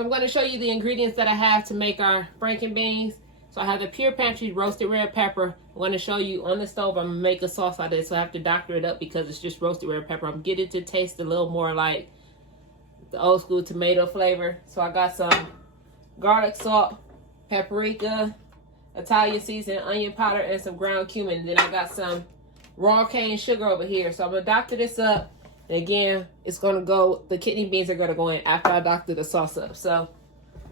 So I'm going to show you the ingredients that I have to make our franken beans. So I have the pure Pantry roasted red pepper. I'm going to show you on the stove. I'm going to make a sauce out of it. So I have to doctor it up because it's just roasted red pepper. I'm getting it to taste a little more like the old school tomato flavor. So I got some garlic salt, paprika, Italian seasoning, onion powder, and some ground cumin. Then I got some raw cane sugar over here. So I'm going to doctor this up. And again, it's going to go, the kidney beans are going to go in after I doctor the sauce up. So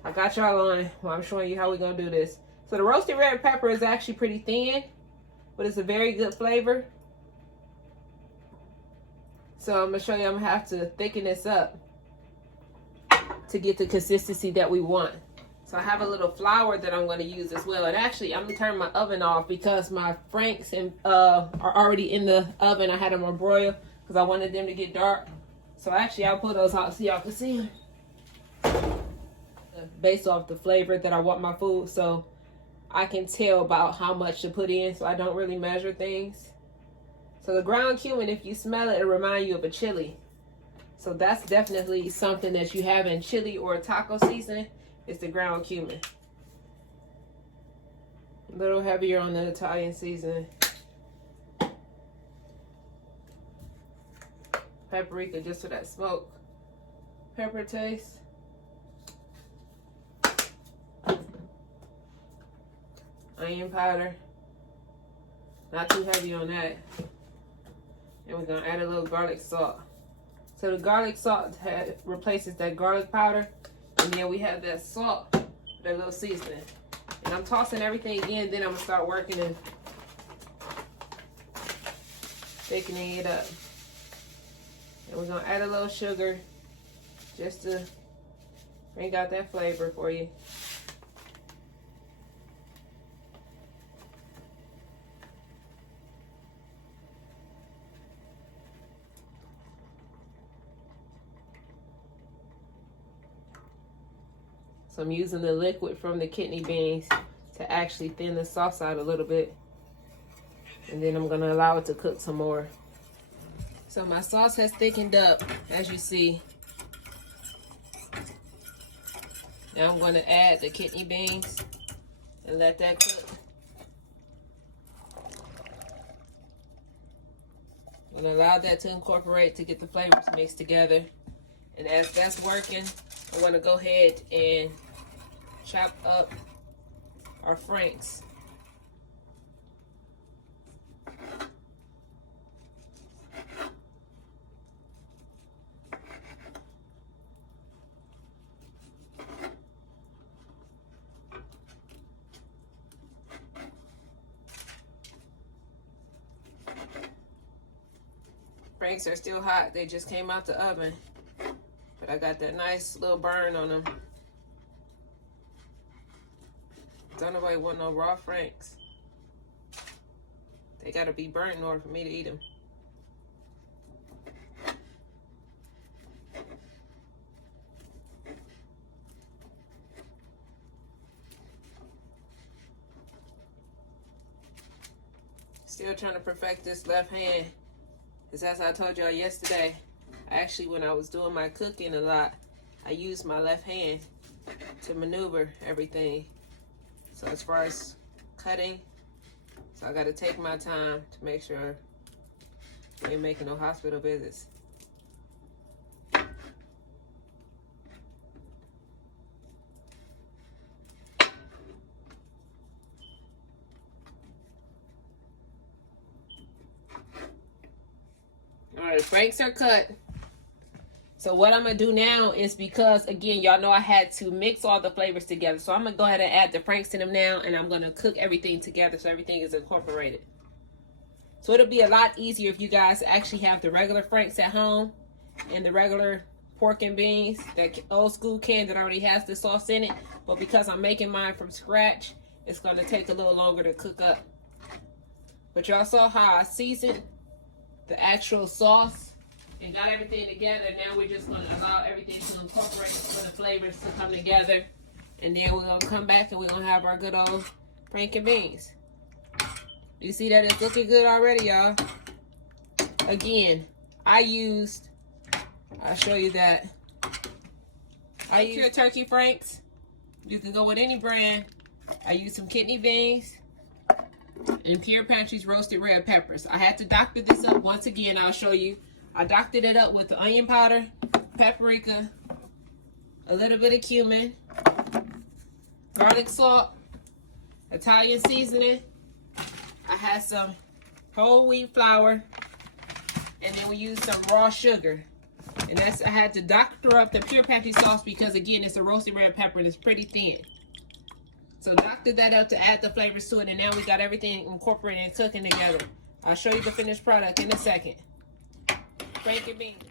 I got y'all on while I'm showing you how we're going to do this. So the roasted red pepper is actually pretty thin, but it's a very good flavor. So I'm going to show you, I'm going to have to thicken this up to get the consistency that we want. So I have a little flour that I'm going to use as well. And actually, I'm going to turn my oven off because my franks are already in the oven. I had them on broil because I wanted them to get dark. So actually, I'll pull those out so y'all can see them. Based off the flavor that I want my food. So I can tell about how much to put in, so I don't really measure things. So the ground cumin, if you smell it, it'll remind you of a chili. So that's definitely something that you have in chili or taco seasoning. It's the ground cumin. A little heavier on the Italian seasoning. Paprika just for that smoke. Pepper taste. Onion powder. Not too heavy on that. And we're going to add a little garlic salt. So the garlic salt replaces that garlic powder. And then we have that salt, that little seasoning. And I'm tossing everything again, then I'm going to start working and thickening it up. And we're going to add a little sugar just to bring out that flavor for you. So I'm using the liquid from the kidney beans to actually thin the sauce out a little bit. And then I'm going to allow it to cook some more. So my sauce has thickened up, as you see. Now I'm going to add the kidney beans and let that cook. I'm going to allow that to incorporate to get the flavors mixed together. And as that's working, I'm going to go ahead and chop up our franks. Franks are still hot. They just came out the oven. But I got that nice little burn on them. Don't nobody want no raw franks. They gotta be burnt in order for me to eat them. Still trying to perfect this left hand. Because as I told y'all yesterday, actually when I was doing my cooking a lot, I used my left hand to maneuver everything. So as far as cutting, so I got to take my time to make sure I ain't making no hospital visits. All right, the franks are cut. So what I'm going to do now is, because, again, y'all know I had to mix all the flavors together. So I'm going to go ahead and add the franks to them now, and I'm going to cook everything together so everything is incorporated. So it'll be a lot easier if you guys actually have the regular franks at home and the regular pork and beans, that old school can that already has the sauce in it. But because I'm making mine from scratch, it's going to take a little longer to cook up. But y'all saw how I seasoned the actual sauce and got everything together. Now we're just going to allow everything to incorporate for the flavors to come together. And then we're going to come back and we're going to have our good old franken beans. You see that it's looking good already, y'all. Again, I'll show you that I use your turkey franks. You can go with any brand. I use some kidney beans and Pure Pantry's roasted red peppers. I had to doctor this up once again. I'll show you. I doctored it up with the onion powder, paprika, a little bit of cumin, garlic salt, Italian seasoning. I had some whole wheat flour, and then we used some raw sugar. And that's, I had to doctor up the Pure Pantry sauce because again, it's a roasted red pepper and it's pretty thin. So doctor that up to add the flavors to it, and now we got everything incorporated and cooking together. I'll show you the finished product in a second. Frank and beans.